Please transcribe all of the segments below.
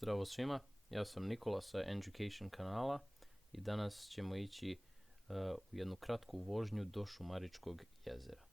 Zdravo svima, ja sam Nikola sa Education kanala i danas ćemo ići u jednu kratku vožnju do Šumaričkog jezera.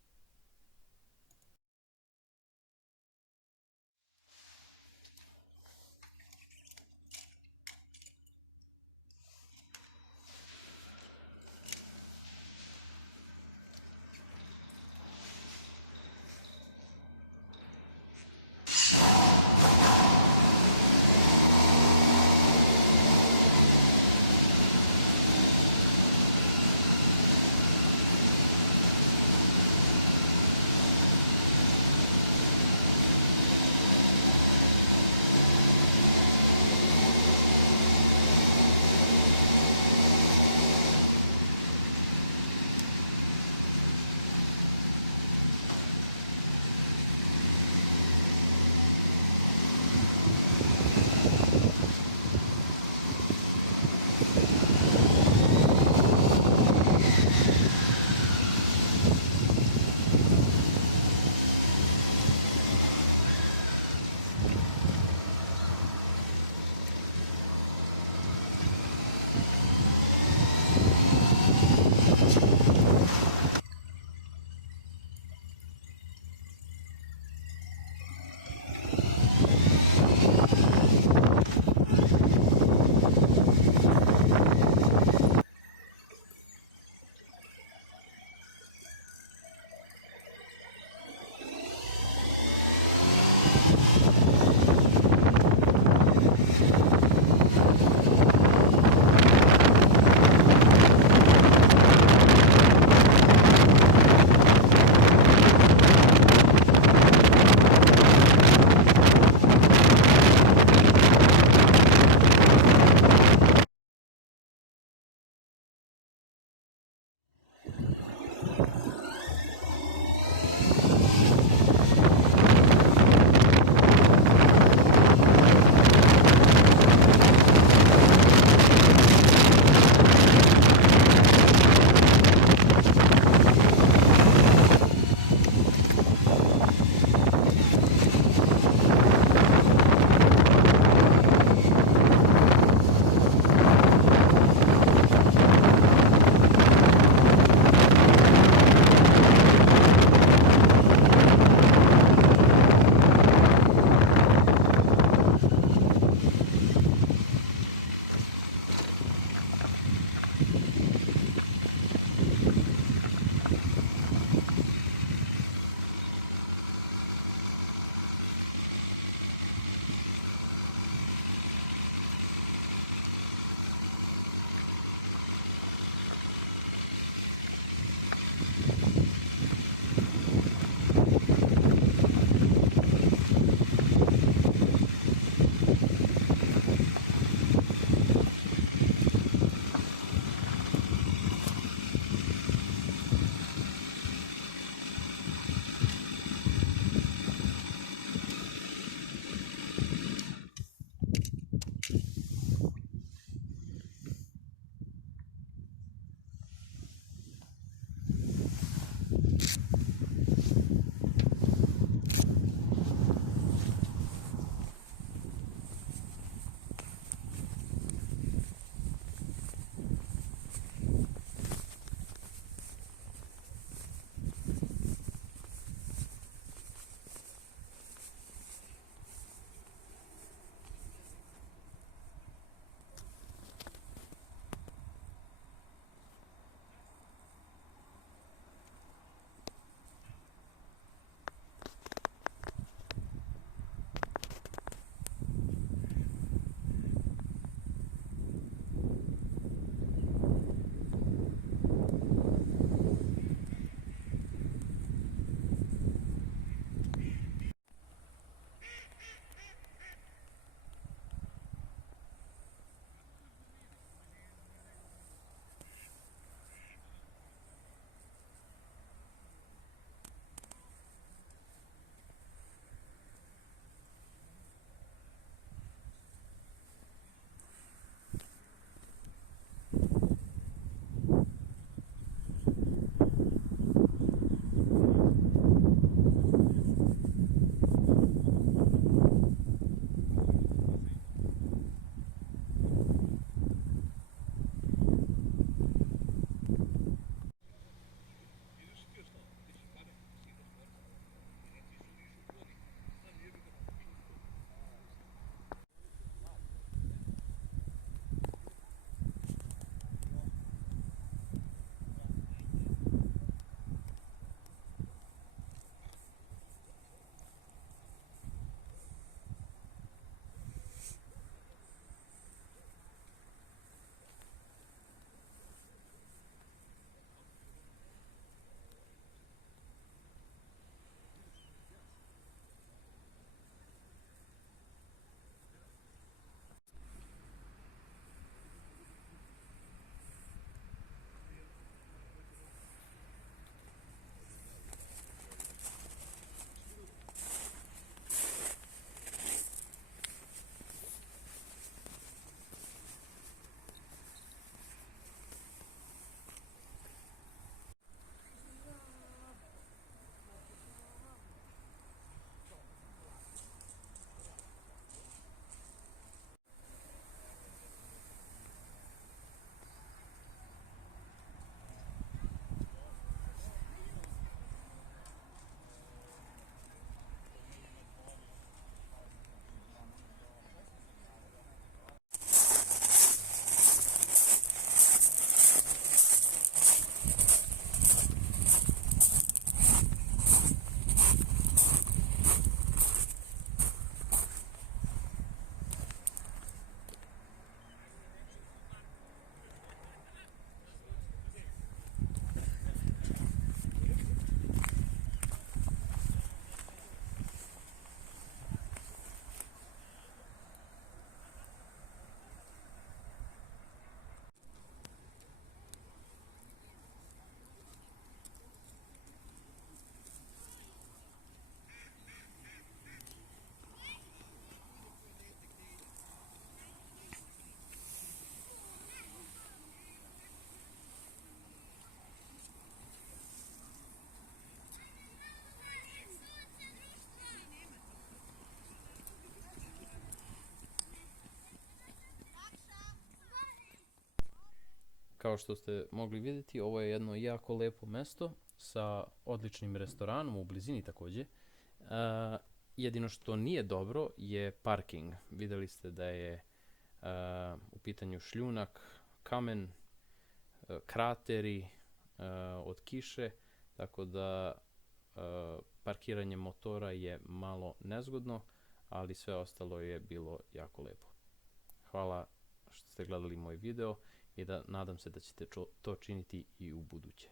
kao što ste mogli vidjeti, ovo je jedno jako lepo mesto sa odličnim restoranom u blizini također. Jedino što nije dobro je parking. Vidjeli ste da je u pitanju šljunak, kamen, krateri od kiše, tako da parkiranje motora je malo nezgodno, ali sve ostalo je bilo jako lepo. Hvala što ste gledali moj video i nadam se da ćete to činiti i u buduće.